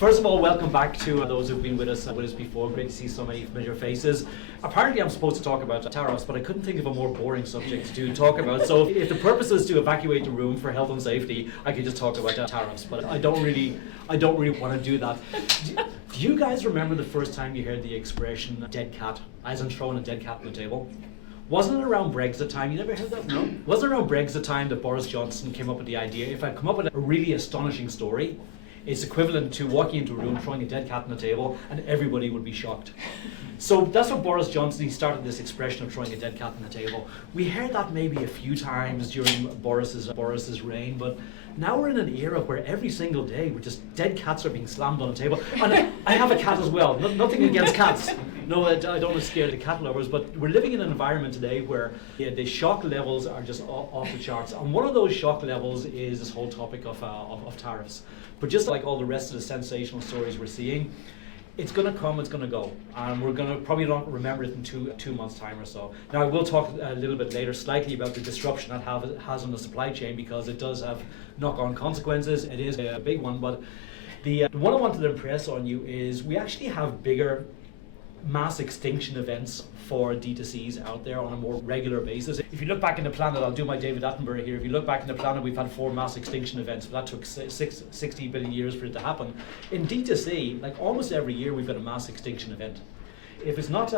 First of all, welcome back to those who've been with us before. Great to see so many familiar faces. Apparently I'm supposed to talk about tariffs, but I couldn't think of a more boring subject to talk about. So if the purpose is to evacuate the room for health and safety, I could just talk about tariffs, but I don't really want to do that. Do you guys remember the first time you heard the expression dead cat, as in throwing a dead cat on the table? Wasn't it around Brexit time? You never heard that? No? Wasn't it around Brexit time that Boris Johnson came up with the idea, if I come up with a really astonishing story, it's equivalent to walking into a room, throwing a dead cat on the table, and everybody would be shocked. So that's what Boris Johnson, he started this expression of throwing a dead cat on the table. We heard that maybe a few times during Boris's reign, but now we're in an era where every single day we're just dead cats are being slammed on the table. And I have a cat as well, nothing against cats. No, I don't want to scare the cat lovers, but we're living in an environment today where the shock levels are just off the charts. And one of those shock levels is this whole topic of tariffs. But just like all the rest of the sensational stories we're seeing, it's going to come, it's going to go, and we're going to probably not remember it in two months' time or so. Now, I will talk a little bit later slightly about the disruption that has on the supply chain, because it does have knock-on consequences. It is a big one, but the one I wanted to impress on you is we actually have bigger mass extinction events for D2Cs out there on a more regular basis. If you look back in the planet, I'll do my David Attenborough here, if you look back in the planet, we've had 4 mass extinction events, but that took 60 billion years for it to happen. In D2C, like almost every year we've got a mass extinction event. If it's not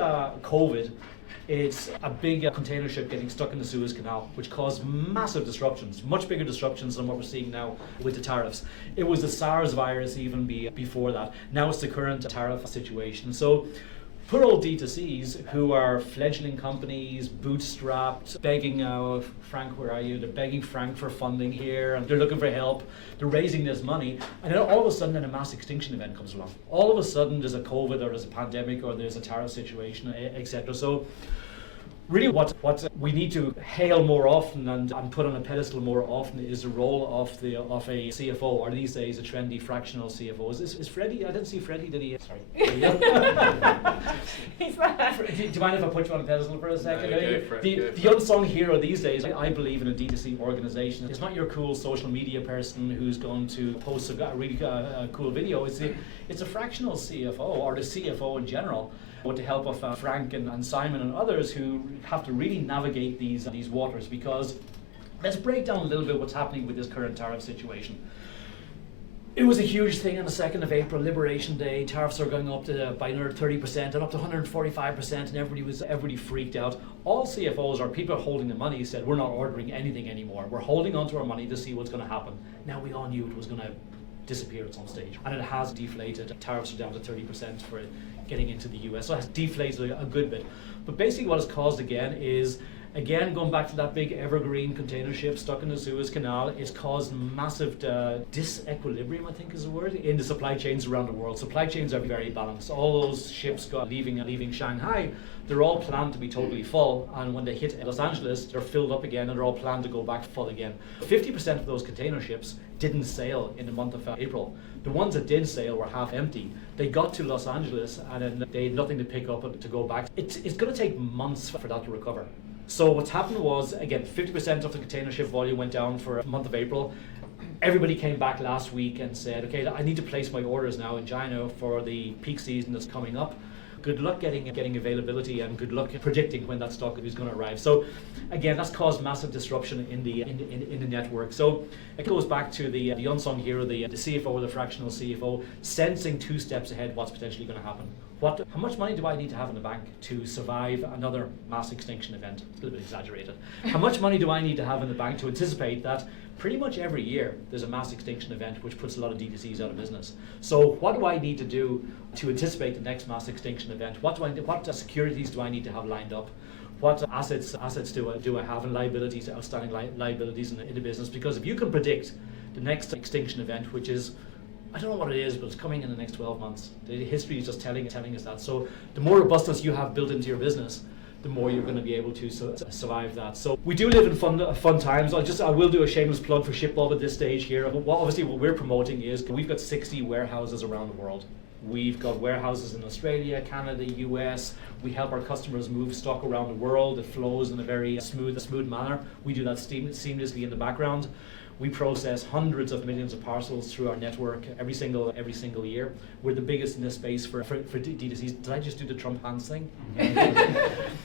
COVID, it's a big container ship getting stuck in the Suez Canal, which caused massive disruptions, much bigger disruptions than what we're seeing now with the tariffs. It was the SARS virus even before that. Now it's the current tariff situation. So poor old D2Cs who are fledgling companies, bootstrapped, begging, Frank, where are you? They're begging Frank for funding here, and they're looking for help. They're raising this money, and then all of a sudden then a mass extinction event comes along. All of a sudden there's a COVID, or there's a pandemic, or there's a tariff situation, etc. So really what we need to hail more often and put on a pedestal more often is the role of a CFO, or these days a trendy fractional CFO. Is Freddie? I didn't see Freddie, did he? Sorry. He's not. Do you mind if I put you on a pedestal for a second? No, the unsung hero these days, I believe, in a D2C organization. It's not your cool social media person who's going to post a really cool video. It's a fractional CFO, or the CFO in general, with the help of Frank and Simon and others who have to really navigate these waters. Because let's break down a little bit what's happening with this current tariff situation. It was a huge thing on the 2nd of April, Liberation Day. Tariffs are going up by another 30% and up to 145%, and everybody freaked out. All CFOs, or people holding the money, said, we're not ordering anything anymore. We're holding onto our money to see what's going to happen. Now we all knew it was going to disappear at some stage, and it has deflated. Tariffs are down to 30% for getting into the US, so it has deflated a good bit. But basically what it's caused is, going back to that big evergreen container ship stuck in the Suez Canal, it's caused massive disequilibrium, I think is the word, in the supply chains around the world. Supply chains are very balanced. All those ships leaving Shanghai, they're all planned to be totally full, and when they hit Los Angeles, they're filled up again, and they're all planned to go back full again. 50% of those container ships didn't sail in the month of April. The ones that did sail were half empty. They got to Los Angeles, and then they had nothing to pick up and to go back. It's going to take months for that to recover. So what's happened was, again, 50% of the container ship volume went down for a month of April. Everybody came back last week and said, okay, I need to place my orders now in China for the peak season that's coming up. Good luck getting availability, and good luck predicting when that stock is going to arrive. So again, that's caused massive disruption in the network. So it goes back to the unsung hero, the CFO, or the fractional CFO, sensing 2 steps ahead what's potentially going to happen. How much money do I need to have in the bank to survive another mass extinction event? It's a little bit exaggerated. How much money do I need to have in the bank to anticipate that pretty much every year there's a mass extinction event which puts a lot of D2Cs out of business? So what do I need to do to anticipate the next mass extinction event? What securities do I need to have lined up? What assets do I have, and liabilities, outstanding liabilities in the business? Because if you can predict the next extinction event, which is, I don't know what it is, but it's coming in the next 12 months. The history is just telling us that. So the more robustness you have built into your business, the more you're going to be able to survive that. So we do live in fun times. I will do a shameless plug for ShipBob at this stage here. Obviously what we're promoting is we've got 60 warehouses around the world. We've got warehouses in Australia, Canada, US. We help our customers move stock around the world. It flows in a very smooth manner. We do that seamlessly in the background. We process hundreds of millions of parcels through our network every single year. We're the biggest in this space for D2C. Did I just do the Trump hands thing?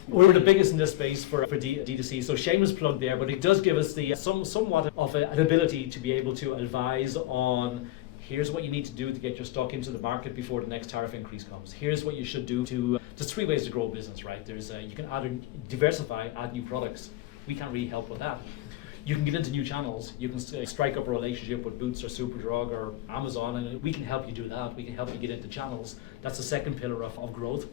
We're the biggest in this space for D2C. So shameless plug there, but it does give us the somewhat of an ability to be able to advise on here's what you need to do to get your stock into the market before the next tariff increase comes. Here's what you should do to. There's 3 ways to grow a business, right? There's you can diversify, add new products. We can't really help with that. You can get into new channels. You can strike up a relationship with Boots or Superdrug or Amazon, and we can help you do that. We can help you get into channels. That's the second pillar of growth.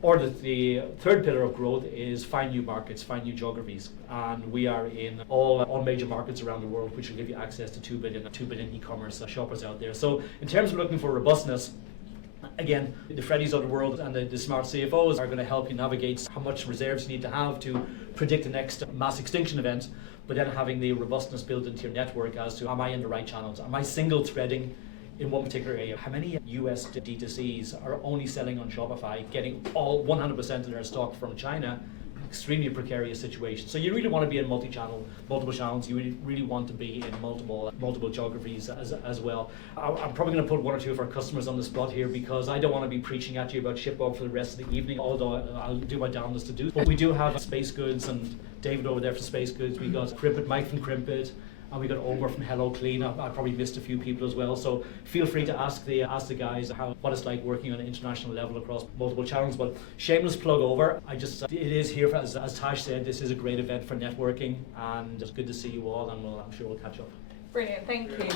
Or the third pillar of growth is find new markets, find new geographies. And we are in all major markets around the world, which will give you access to 2 billion e-commerce shoppers out there. So in terms of looking for robustness, again, the Freddies of the world and the smart CFOs are going to help you navigate how much reserves you need to have to predict the next mass extinction event, but then having the robustness built into your network as to, am I in the right channels? Am I single threading in one particular area? How many US D2Cs are only selling on Shopify, getting all 100% of their stock from China? Extremely precarious situation. So you really want to be in multiple channels. You really want to be in multiple geographies as well. I'm probably going to put 1 or 2 of our customers on the spot here because I don't want to be preaching at you about ShipBob for the rest of the evening, although I'll do my damnedest to do. But we do have Space Goods and David over there for Space Goods. We got Crimpet, Mike from Crimpet. And we got Omar from Hello Clean. I probably missed a few people as well. So feel free to ask the guys what it's like working on an international level across multiple channels. But shameless plug over. It is here as Tash said. This is a great event for networking, and it's good to see you all. And I'm sure we'll catch up. Brilliant, thank you.